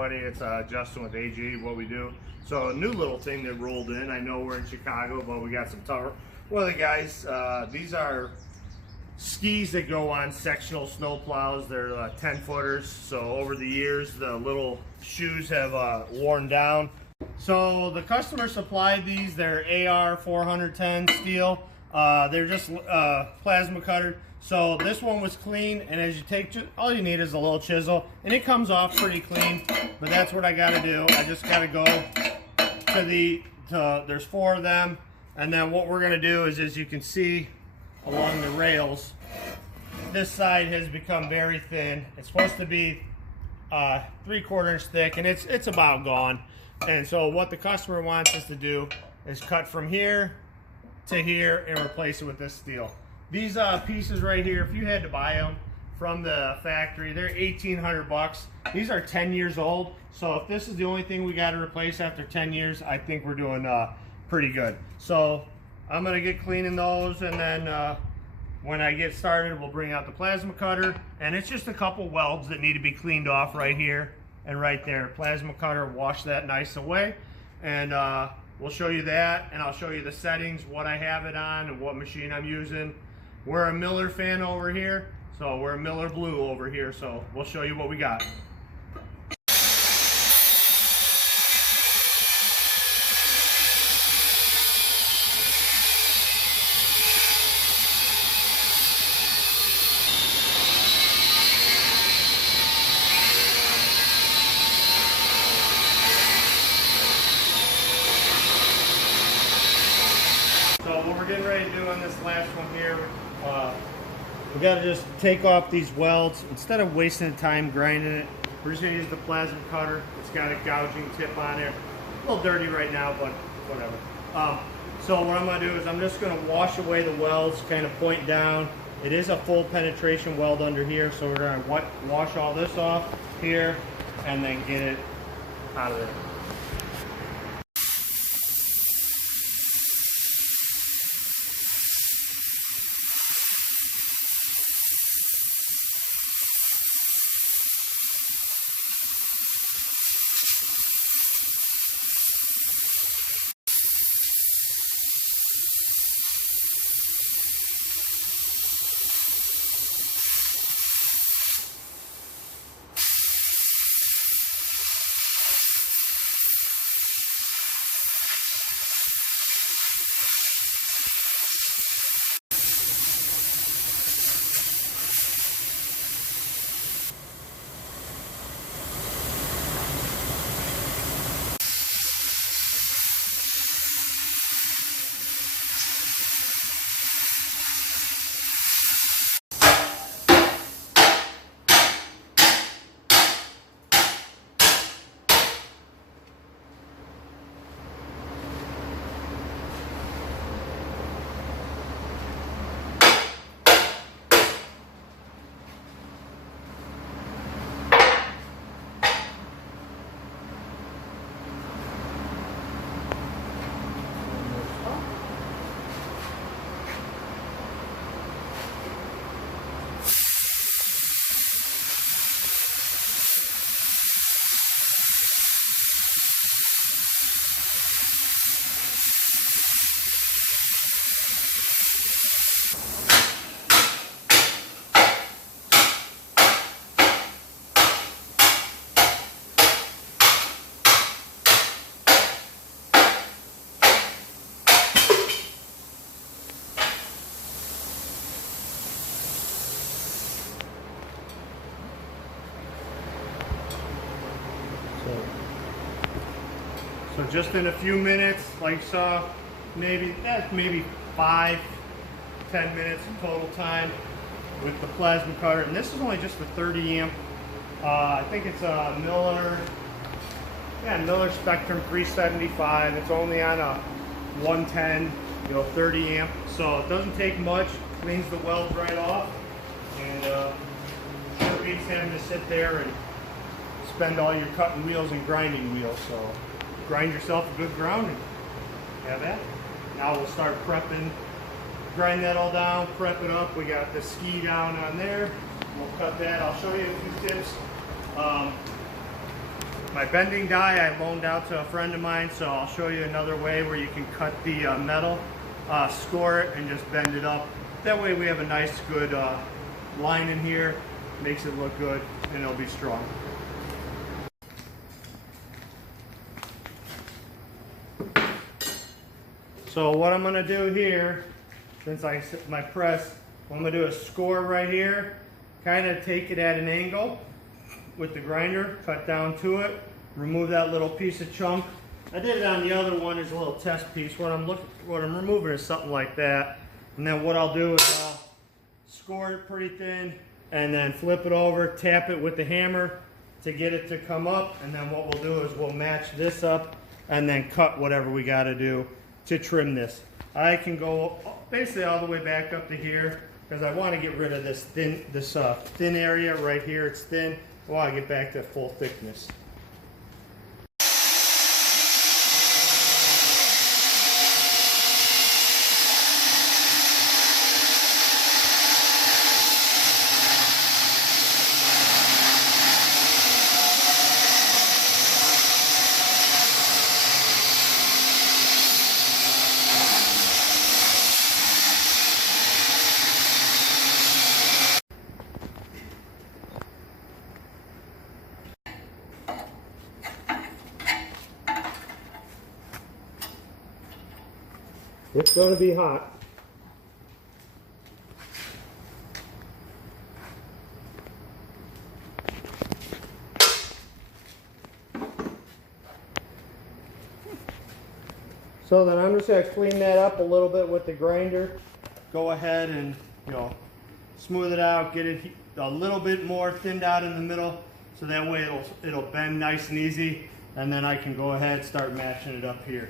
It's Justin with A.J.E. What we do. So a new little thing that rolled in. I know we're in Chicago, but we got some tougher. Well, the guys, these are skis that go on sectional snow plows. They're 10-footers. So over the years, the little shoes have worn down. So the customer supplied these. They're AR 410 steel. They're just plasma cutter. So this one was clean, and as you take, all you need is a little chisel, and it comes off pretty clean. But that's what I got to do. I just got to go to there's 4 of them, and then what we're going to do is, as you can see along the rails, this side has become very thin. It's supposed to be 3/4 inch thick, and it's about gone. And so what the customer wants us to do is cut from here to here and replace it with this steel. These pieces right here, if you had to buy them from the factory, they're 1,800 bucks. These are 10 years old, so if this is the only thing we got to replace after 10 years, I think we're doing pretty good. So I'm gonna get cleaning those, and then when I get started, we'll bring out the plasma cutter, and it's just a couple welds that need to be cleaned off right here and right there. Plasma cutter, wash that nice away, and we'll show you that, and I'll show you the settings, what I have it on, and what machine I'm using. We're a Miller fan over here, so we're a Miller Blue over here, so we'll show you what we got. So what we're getting ready to do on this last one here, we got to just take off these welds. Instead of wasting time grinding it, we're just going to use the plasma cutter. It's got a gouging tip on there. A little dirty right now, but whatever. So what I'm going to do is I'm just going to wash away the welds, kind of point down. It is a full penetration weld under here, so we're going to wash all this off here and then get it out of there. So just in a few minutes, like you saw, maybe 5-10 minutes total time with the plasma cutter. And this is only just a 30 amp. I think it's a Miller Spectrum 375. It's only on a 110, 30 amp. So it doesn't take much. Cleans the welds right off, and sure beats having to sit there and spend all your cutting wheels and grinding wheels. So grind yourself a good ground and have that. Now we'll start prepping, grind that all down, prep it up. We got the ski down on there. We'll cut that. I'll show you a few tips. My My bending die I loaned out to a friend of mine, so I'll show you another way where you can cut the metal, score it, and just bend it up. That way we have a nice good line in here, makes it look good, and it'll be strong. So what I'm going to do here, since I set my press, what I'm going to do is score right here, kind of take it at an angle with the grinder, cut down to it, remove that little piece of chunk. I did it on the other one as a little test piece. What I'm removing is something like that. And then what I'll do is I'll score it pretty thin and then flip it over, tap it with the hammer to get it to come up. And then what we'll do is we'll match this up and then cut whatever we got to do to trim this. I can go basically all the way back up to here because I want to get rid of this thin area right here. It's thin. I want to get back to full thickness. It's going to be hot. So then I'm just going to clean that up a little bit with the grinder. Go ahead and, smooth it out, get it a little bit more thinned out in the middle, so that way it'll bend nice and easy, and then I can go ahead and start matching it up here.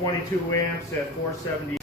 .22 amps at 470.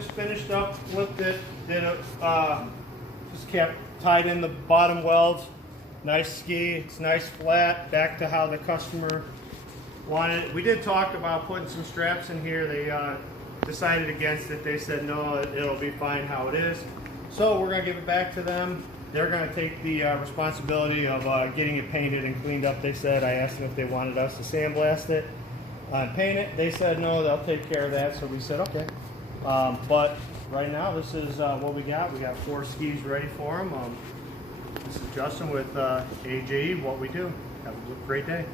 just finished up, flipped it, did a, just kept tied in the bottom welds. Nice ski, it's nice flat, back to how the customer wanted it. We did talk about putting some straps in here. They decided against it. They said no, it'll be fine how it is. So we're gonna give it back to them. They're gonna take the responsibility of getting it painted and cleaned up. They said, I asked them if they wanted us to sandblast it and paint it. They said no, they'll take care of that. So we said okay. But right now, this is what we got. We got 4 skis ready for them. This is Justin with A.J.E, What We Do. Have a great day.